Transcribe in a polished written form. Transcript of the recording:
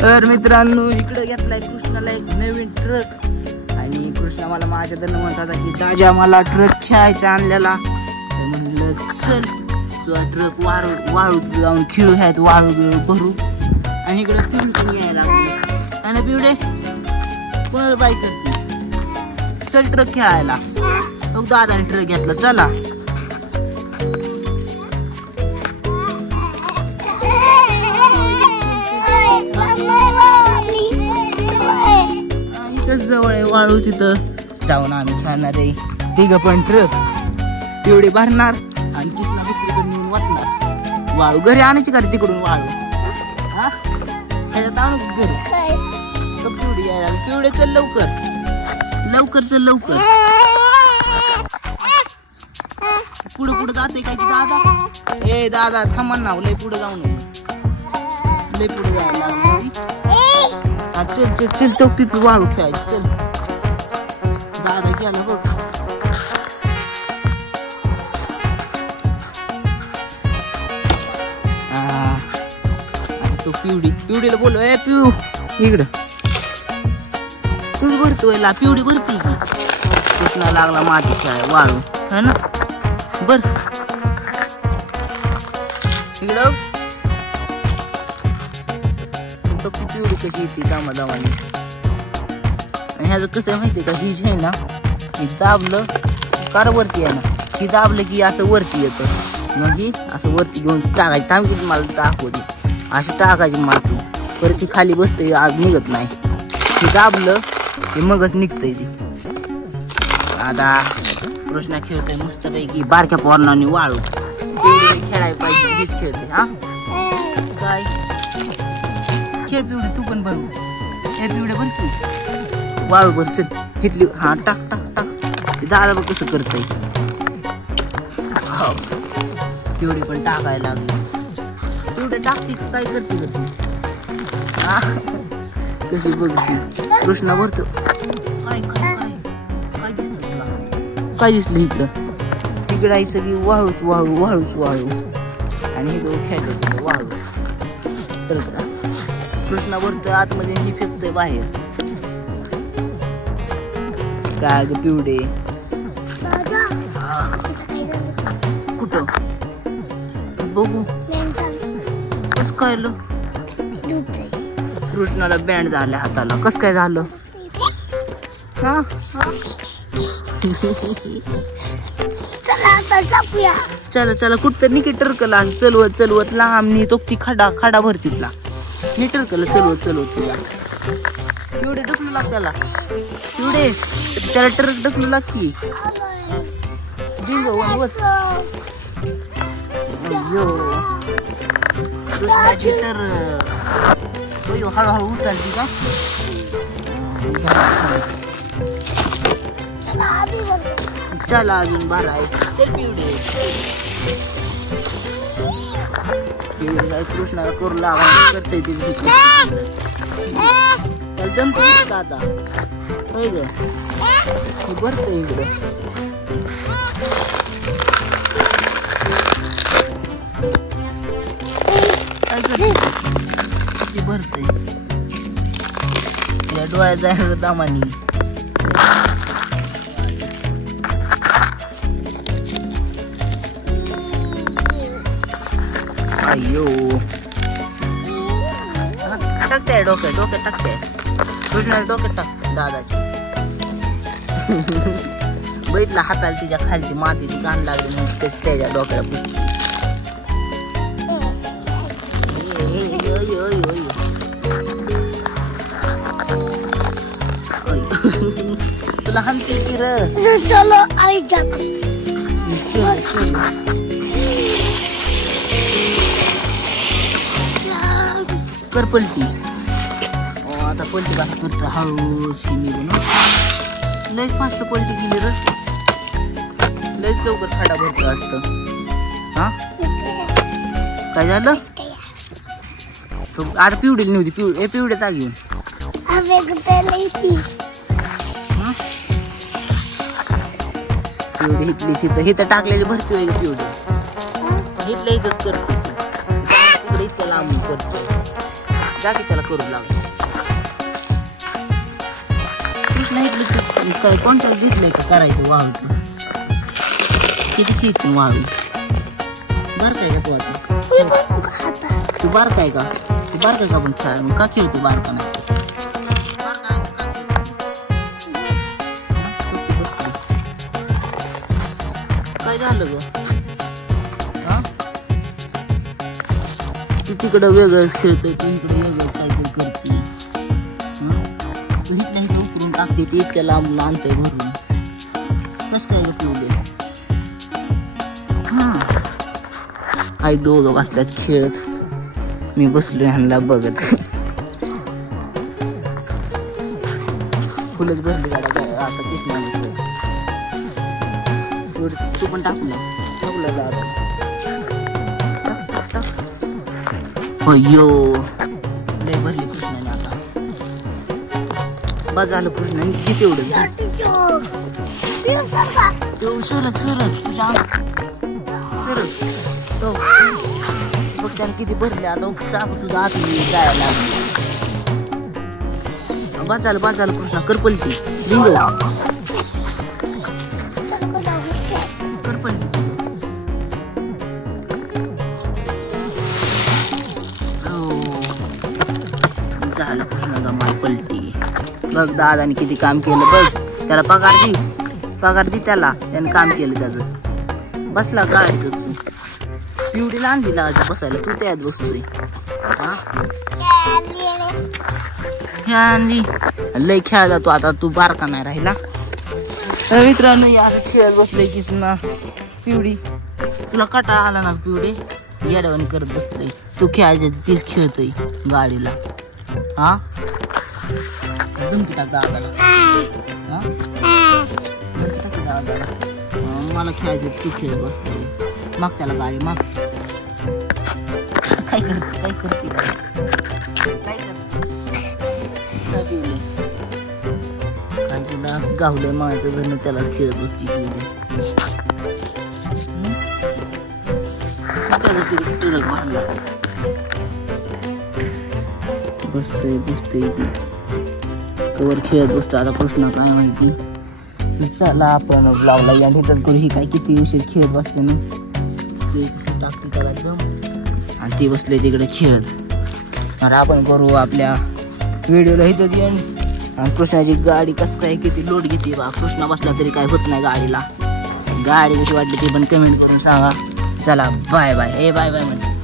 तर मित्रांनो इकडे घेतलाय कृष्णाला एक नवीन ट्रक आणि कृष्णा मला माझ्याकडनं म्हणत होता की दाजा मला ट्रक खेळायचा आणलेला. तर म्हणलं चल तुझा ट्रक वाळू जाऊन खेळू ह्यात वाळू बिळू भरू. आणि इकडे पिवडी पण यायला लागली आणि पिवडे कोणाला बाई करते चल ट्रक खेळायला. तो दादाने ट्रक घेतला चला. जवळ आहे वाळू तिथं जाऊन आम्ही खेळणार आहे. तिघं पण ट्रक पिवडी भरणार आणि कृष्णा दुसरीकडे नेऊन वाचणार. वाळू घरी आणायची का तिकडून वाळू हा ह्याच्यात आणू घरी. पिवडी यायला पिवडे चल लवकर लवकर चल लवकर. पुढे पुढे जाते काय दादा. ए दादा थांबा ना लय पुढे जाऊ नको लय पुढे जायला. चल चल चल तो तिथं वाळू खेळायचं चल. दादा गेला बघ. तो पिवडीला बोलव ए पिऊ इकडं तूच भरतोय ला पिवडी भरती की. कृष्णा लागला माती खेळाय वाळू है ना बर इकडं. पिवडी कशी येते दामादामाने. आणि ह्याचं कसं आहे माहिती आहे का ही जी आहे ना ही दाबलं कार वरती आहे ना ही दाबलं की असं वरती येतं. मग ही असं वरती घेऊन टाकायची थांब की मला दाखवली अशी टाकायची माती परत ती खाली बसते आज निघत नाही. ही दाबलं की मगच निघतंय ती. आता कृष्णा खेळतोय मस्तपैकी बारक्या पोरांनी वाळू. खेळायला पाहिजे हीच खेळते हा काय खेळ पिवडी तू पण भरू. हे पिवडे भर तू वाळू भर चल घेतली हा टाक टाक टाक. दादा बघ कसं करतय. पिवडी पण टाकायला लागली. पिवडे टाकते काय करते कशी बघती. कृष्णा भरतो काय काय काय दिसलं काय दिसलं इकडं तिकडे आहे सगळी वाळूच वाळू वाळूच वाळू. आणि हे दोन खेळायचं वाळू. तर कृष्णा भरतोय आतमध्ये ही फेकतोय बाहेर. काय ग पिवडे कुठं बघू कस काय कृष्णाला बँड झाल्या हाताला कस काय झालं हा. चला चला कुठं निकी टरकला चलवत चलवत लांब तो ती खडा भरतीतला मी टरकला चलवत चलवत तिला. पिवडे ढकलू लाग त्याला पिवडे त्याला टरक ढकलू लाग की वनवत. कृष्णाची तर हळूहळू उचलती का. चला अजून बारा आहे पिवडे. पिवडे कृष्णाला करू लावा करते त्याला जमत का आता होय ग भरत इकडं. काय करते भरतय त्या डोळ्यात जायला दामानी. अयो टाकते डोक्यात टाकते कृष्णाला डोक्यात टाकते दादाची. बैठला हाताला तिच्या खालची मातीची गाण लागली म्हणून त्याच्या डोक्याला पुसली. तुला हनते की र चलो आम्ही जातो. कर पलटी. आता पलटी कसा करतो हळूशी निघून लयच फास्ट पलटी केली र लयच लवकर खडा भरतो असतं हा. काय झालं आता पिवडी नव्हती पिवड्या जागी पिवडी हितलीच इथं टाकलेली भरती होईल पिवडी हितल्या इथंच करते तिकडे इतक्या लांब करते जा की त्याला करू लागतो कृष्णा इथलं काय कोणतं दिसलंय का करायचं वाळूचं किती खेळतो वाळू बारकाय का तू आता तू बारकाय का पण खेळ मग का खेळतो बारका नाही काय झालं ग तू तिकडं वेगळंच खेळतोय तू इकडे वेगळं काहीतरी करते तू इथल्या इथं उकरून टाकते ते इतक्या लांब आणतोय भरून कसं काय गपवले आई दोघं बसल्यात खेळत मी बसलोय ह्यांना बघत फुलच भरली गाडा आता कृष्णा तू पण टाकलं दादा अय्यो लय भरली कृष्णाने आता बस झालं कृष्णाने किती एवढं बघ त्याला किती भरले आता चाकू सुद्धा आत जायला लागली बस झालं कृष्णा करपलती बिंगो झालं कृष्णा गमाल पलटी बघ दादाने किती काम केलं बघ त्याला पगार दी त्याला त्याने काम केलं त्याचं बसला गाडीत पिवडीला आणली लावायची बसायला तू त्यात बसतोय आणली लय खेळ जातो आता तू बारका नाही राहिला तर मित्रांनो असं खेळत बसलोय किस ना पिवडी तुला कटाळा आला ना पिवडे येडवणी करत बसतोय तू खेळायचं तीच खेळतोय गाडीला धमकी टाक दादाला धमकी टाक दादाला मला खेळायचं तू खेळत बसतोय माग त्याला गाडी माग काय करते काय तुला गावलंय माझं घरनं त्यालाच खेळत बसती बसतय कवर खेळत बसतो आता कृष्णा काय माहिती चला आपण लावला या ठिकाणी करू ही काय किती उशीर खेळत बसते ना टाकते त्याला दम आणि ते बसले तिकडे खेळत आणि आपण करू आपल्या व्हिडिओला इथं येऊन आणि कृष्णाची गाडी कसं काय किती लोड घेते बा कृष्णा बसला तरी काय होत नाही गाडीला गाडी कशी वाटली ती पण कमेंट करून सांगा चला बाय बाय म्हणजे